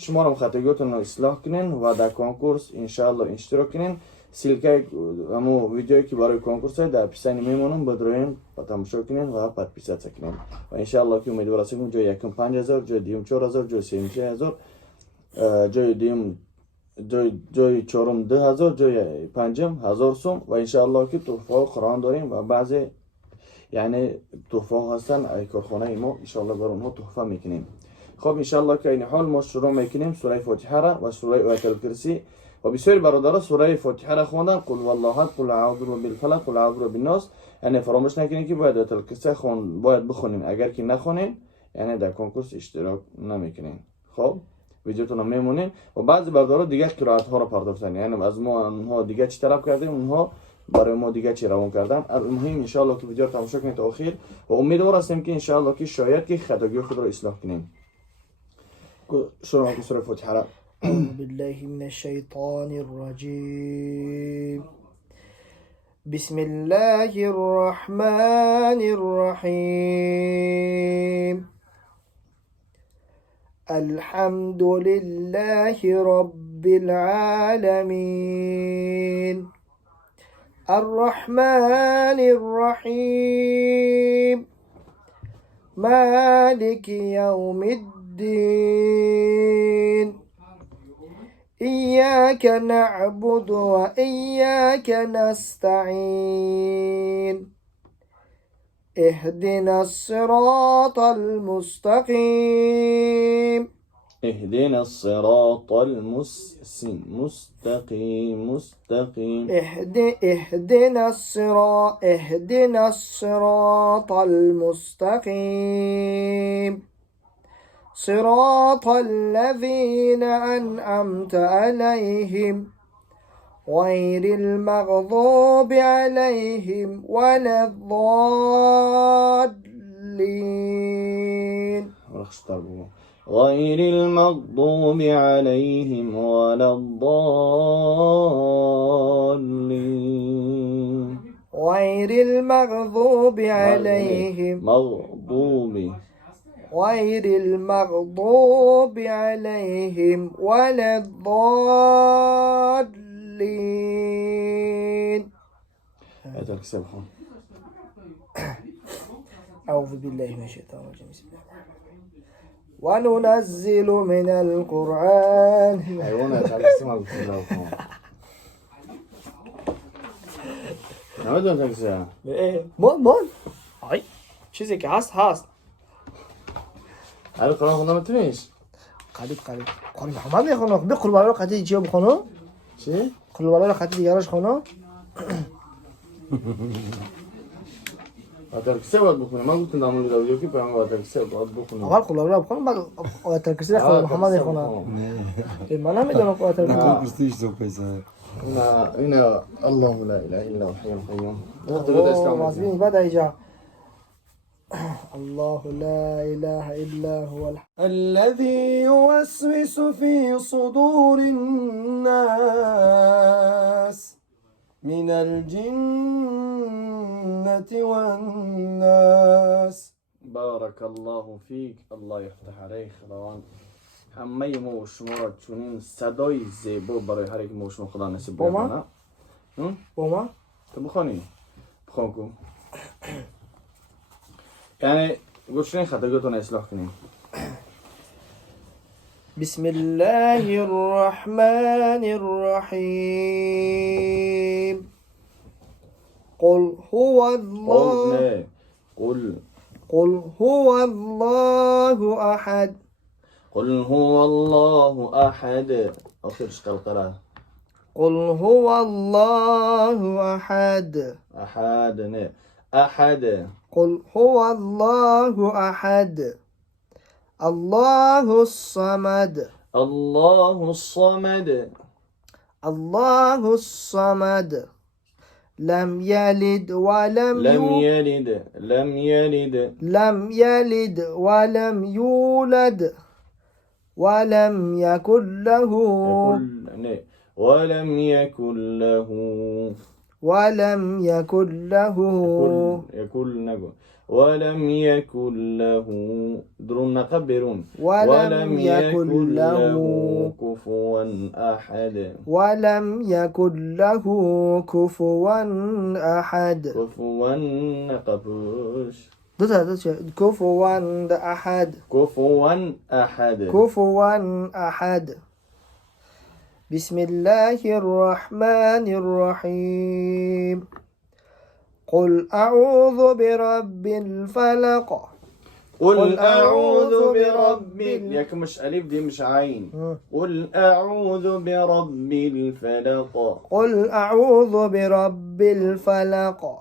شما رو خطاگیتون رو اصلاح کنین و در کنکورس انشاءالله اشتراک کنین. سیلکه همو ویدیویی که برای کنکورس در پیشانی میمونم بدروین و تماشا کنین و پادپیسات کنین و انشاءالله که امیدوار هستیم جای یکم 5000 جای دیوم 4000 جای سوم 3000 جای دیوم جای چهارم 2000 جای پنجم 1000 سوم و انشاءالله که تحفه قرآن داریم و بعضی یعنی تحفه هستن ای کارخانه ما انشاءالله بر اونها تحفه میکنیم. خب انشاءالله که این حال ما شروع میکنیم سوره فاتحه را و سوره آیت الکرسی و بسیاری برادران سوره فاتحه را خوندن قل والله احد قل اعوذ بالفلق قل اعوذ بالناس، یعنی فراموش نکنید که باید آیت الکرسی باید بخونین، اگر که نخونین یعنی در کنکورس اشتراک نمیکنین. خب ویدیوتون رو میمونین و بعضی برادران دیگه قرائت ها رو پرداختن، یعنی از ما اونها دیگه چی طلب کردیم اونها برای ما دیگه چی روان کردن. المهم انشاءالله که ویدیو رو تماشا کنید تا آخر و امیدوار هستیم که انشاءالله که شاید که خطاگی خود رو اصلاح کنیم. شروع کنیم سوره فاتحه را. أعوذ بالله من الشيطان الرجيم. بسم الله الرحمن الرحيم. الحمد لله رب العالمين الرحمن الرحيم مالك يوم الدين إياك نعبد وإياك نستعين اهدنا الصراط المستقيم اهدنا الصراط مستقيم اهدنا الصراط المستقيم صراط الذين أنعمت عليهم غير المغضوب عليهم ولا الضالين غير المغضوب عليهم ولا الضالين غير المغضوب عليهم غير المغضوب عليهم ولا الضالين. أعوذ بالله من الشيطان الرجيم. بسم الله الرحمن الرحيم. وننزل من القرآن مون أي چیزی که هست هل قرآن خونده میتونیش؟ قریب قرآن محمد میخونه بی قربان رو قطعی چیه بخونه؟ چی؟ قربان رو قطعی دیگرش خونه؟ آیت الکرسی باید بخونه. من گفتم دامون ویدیو که پیام آیت الکرسی باید بخونه. اول قربان رو بخونه بعد آیت الکرسی رو محمد میخونه. من نمیدونم آیت الکرسی نه این الله لا اله الا هو الحي القيوم. مازبين بدأ يجا الله لا إله إلا هو الذي يوسوس في صدور الناس من الجنة والناس. بارك الله فيك، الله يفتح عليك. روان همه ما و شما را چونین صدای زیبا برای هر یک ما و شما خدا نصیب بکنه. بوما تو بخوانی بخوان کن، یعنی گوشتین خطاگیتون اصلاح کنیم. بسم الله الرحمن الرحيم. قل هو الله قل هو الله أحد قل هو الله أحد. آخر قلقلة. قل هو الله أحد أحد. قل هو الله أحد الله الصمد الله الصمد لم يلد ولم يولد ولم يكن له ولم يكن له درون نقبرون ولم يكن له كفوا أحد ولم يكن له كفوا أحد كفوا نقبوش كفوا أحد كفوا أحد كفوا أحد بسم الله الرحمن الرحيم قل أعوذ برب الفلق قل أعوذ برب ياك مش ألف دي مش عين قل أعوذ برب الفلق قل أعوذ برب الفلق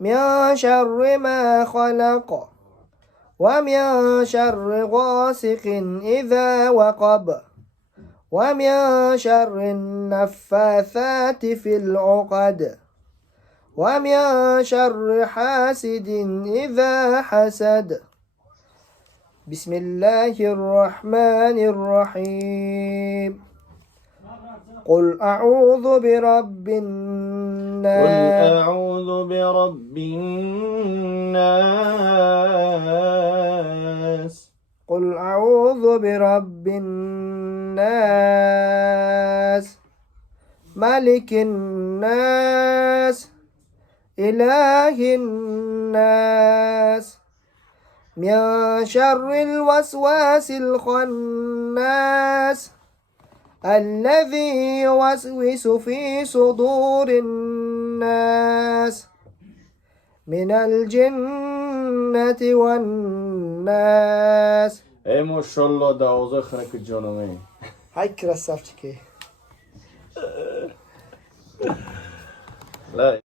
من شر ما خلق ومن شر غاسق إذا وقب ومن شر النفاثات في العقد ومن شر حاسد إذا حسد بسم الله الرحمن الرحيم قل أعوذ برب قل الناس أعوذ برب الناس قل أعوذ برب الناس ملك الناس إله الناس من شر الوسواس الخناس الذي يوسوس في صدور الناس من الجنة والناس. ما شاء الله ده وزخرك الجنومي. هاي красавчики. لا